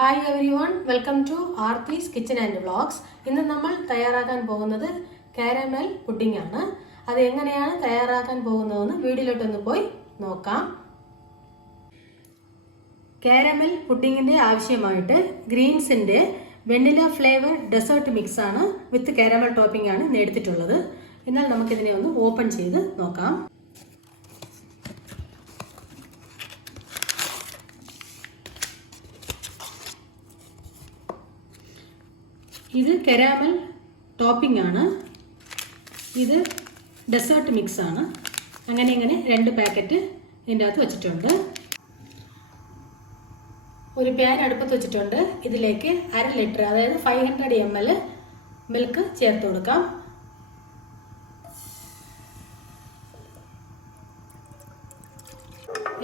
Hi everyone, welcome to Aarthi's Kitchen and Vlogs. ഇന്ന് നമ്മൾ തയ്യാറാക്കാൻ പോകുന്നത് കാരമൽ പുഡിംഗ് ആണ്. അത് എങ്ങനെയാണ് തയ്യാറാക്കാൻ പോകുന്നതെന്ന് വീഡിയോയിലോട്ട് ഒന്ന് പോയി നോക്കാം. കാരമൽ പുഡിംഗിന്റെ ആവശ്യമായിട്ട് ഗ്രീൻസിന്റെ വെനില ഫ്ലേവർ ഡെസേർട്ട് മിക്സ് ആണ് വിത്ത് കാരമൽ ടോപ്പിംഗ് ആണ് എടുത്തിട്ടുള്ളത്. എന്നാൽ നമുക്ക് ഇതിനെ ഒന്ന് ഓപ്പൺ ചെയ്ത് നോക്കാം. ഇത് കാരമൽ ടോപ്പിംഗ് ആണ്. ഇത് ഡെസേർട്ട് മിക്സ് ആണ്. അങ്ങനെ രണ്ട് പാക്കറ്റ് ഇതിൻ്റെ അകത്ത് വെച്ചിട്ടുണ്ട്. ഒരു പാൻ അടുപ്പത്ത് വെച്ചിട്ടുണ്ട്. ഇതിലേക്ക് 1/2 ലിറ്റർ അതായത് 500 ml മിൽക്ക് ചേർത്ത് കൊടുക്കാം.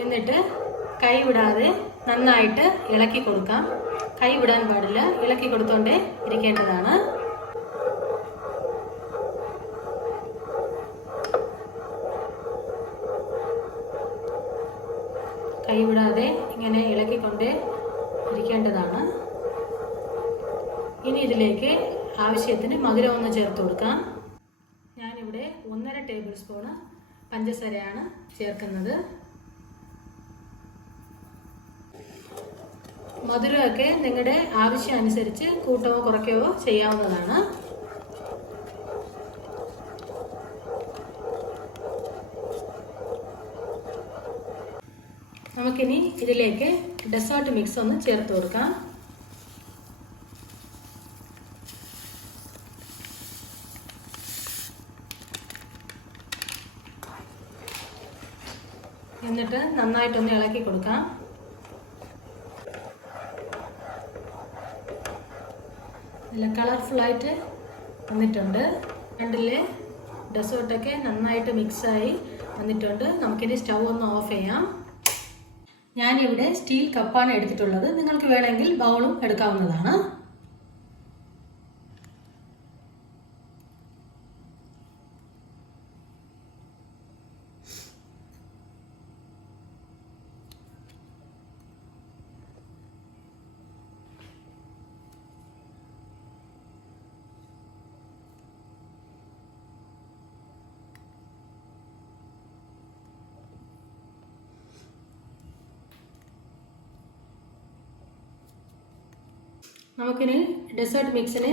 എന്നിട്ട് കൈ വിടാതെ നന്നായിട്ട് ഇളക്കി കൊടുക്കാം. കൈ വിടാൻ പാടില്ല, ഇളക്കി കൊടുത്തോണ്ടേ ഇരിക്കേണ്ടതാണ്. കൈ വിടാതെ ഇങ്ങനെ ഇളക്കിക്കൊണ്ടേ ഇരിക്കേണ്ടതാണ്. ഇനി ഇതിലേക്ക് ആവശ്യത്തിന് മധുരം ഒന്ന് ചേർത്ത് കൊടുക്കാം. ഞാനിവിടെ 1.5 ടേബിൾ സ്പൂണ് പഞ്ചസാരയാണ് ചേർക്കുന്നത്. മധുരമൊക്കെ നിങ്ങളുടെ ആവശ്യം അനുസരിച്ച് കൂട്ടവോ കുറയ്ക്കവോ ചെയ്യാവുന്നതാണ്. നമുക്കിനി ഇതിലേക്ക് ഡെസേർട്ട് മിക്സ് ഒന്ന് ചേർത്ത് കൊടുക്കാം. എന്നിട്ട് നന്നായിട്ടൊന്ന് ഇളക്കി കൊടുക്കാം. നല്ല കളർഫുള്ളായിട്ട് വന്നിട്ടുണ്ട്. കണ്ടില്ലേ, ഡെസേർട്ടൊക്കെ നന്നായിട്ട് മിക്സായി വന്നിട്ടുണ്ട്. നമുക്കിനി സ്റ്റൗ ഒന്ന് ഓഫ് ചെയ്യാം. ഞാനിവിടെ സ്റ്റീൽ കപ്പാണ് എടുത്തിട്ടുള്ളത്. നിങ്ങൾക്ക് വേണമെങ്കിൽ ബൗളും എടുക്കാവുന്നതാണ്. നമുക്കിനി ഡെസേർട്ട് മിക്സിനെ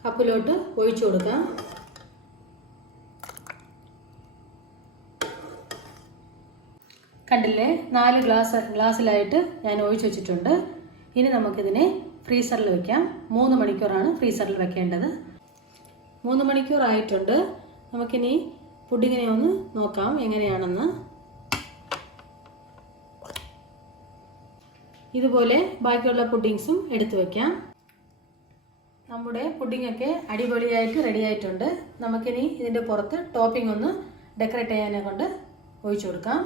കപ്പിലോട്ട് ഒഴിച്ചു കൊടുക്കാം. കണ്ടില്ലേ, 4 ഗ്ലാസ്സിലായിട്ട് ഞാൻ ഒഴിച്ചു വെച്ചിട്ടുണ്ട്. ഇനി നമുക്കിതിനെ ഫ്രീസറിൽ വെക്കാം. 3 മണിക്കൂറാണ് ഫ്രീസറിൽ വെക്കേണ്ടത്. 3 മണിക്കൂർ ആയിട്ടുണ്ട്. നമുക്കിനി പുഡിങ്ങിനെ ഒന്ന് നോക്കാം എങ്ങനെയാണെന്ന്. ഇതുപോലെ ബാക്കിയുള്ള പുഡിങ്സും എടുത്തു വയ്ക്കാം. നമ്മുടെ പുഡിങ്ങൊക്കെ അടിപൊളിയായിട്ട് റെഡി ആയിട്ടുണ്ട്. നമുക്കിനി ഇതിൻ്റെ പുറത്ത് ടോപ്പിംഗ് ഒന്ന് ഡെക്കറേറ്റ് ചെയ്യാനെ കൊണ്ട് ഒഴിച്ചു കൊടുക്കാം.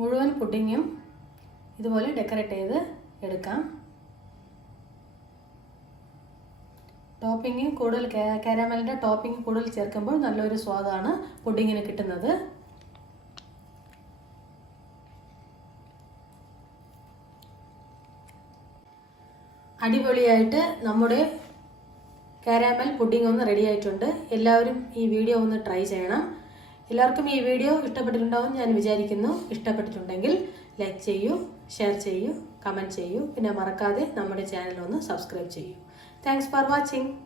മുഴുവൻ പുഡിങ്ങും ഇതുപോലെ ഡെക്കറേറ്റ് ചെയ്ത് എടുക്കാം. ടോപ്പിംഗ് കൂടുതൽ കാരമലിൻ്റെ ടോപ്പിംഗ് കൂടുതൽ ചേർക്കുമ്പോൾ നല്ലൊരു സ്വാദാണ് പുഡിങ്ങിന് കിട്ടുന്നത്. അടിപൊളിയായിട്ട് നമ്മുടെ കാരമൽ പുഡിംഗ് ഒന്ന് റെഡി ആയിട്ടുണ്ട്. എല്ലാവരും ഈ വീഡിയോ ഒന്ന് ട്രൈ ചെയ്യണം. എല്ലാവർക്കും ഈ വീഡിയോ ഇഷ്ടപ്പെട്ടിട്ടുണ്ടാവും ഞാൻ വിചാരിക്കുന്നു. ഇഷ്ടപ്പെട്ടിട്ടുണ്ടെങ്കിൽ ലൈക്ക് ചെയ്യൂ, ഷെയർ ചെയ്യൂ, കമൻറ്റ് ചെയ്യൂ. പിന്നെ മറക്കാതെ നമ്മുടെ ചാനൽ ഒന്ന് സബ്സ്ക്രൈബ് ചെയ്യൂ. Thanks for watching.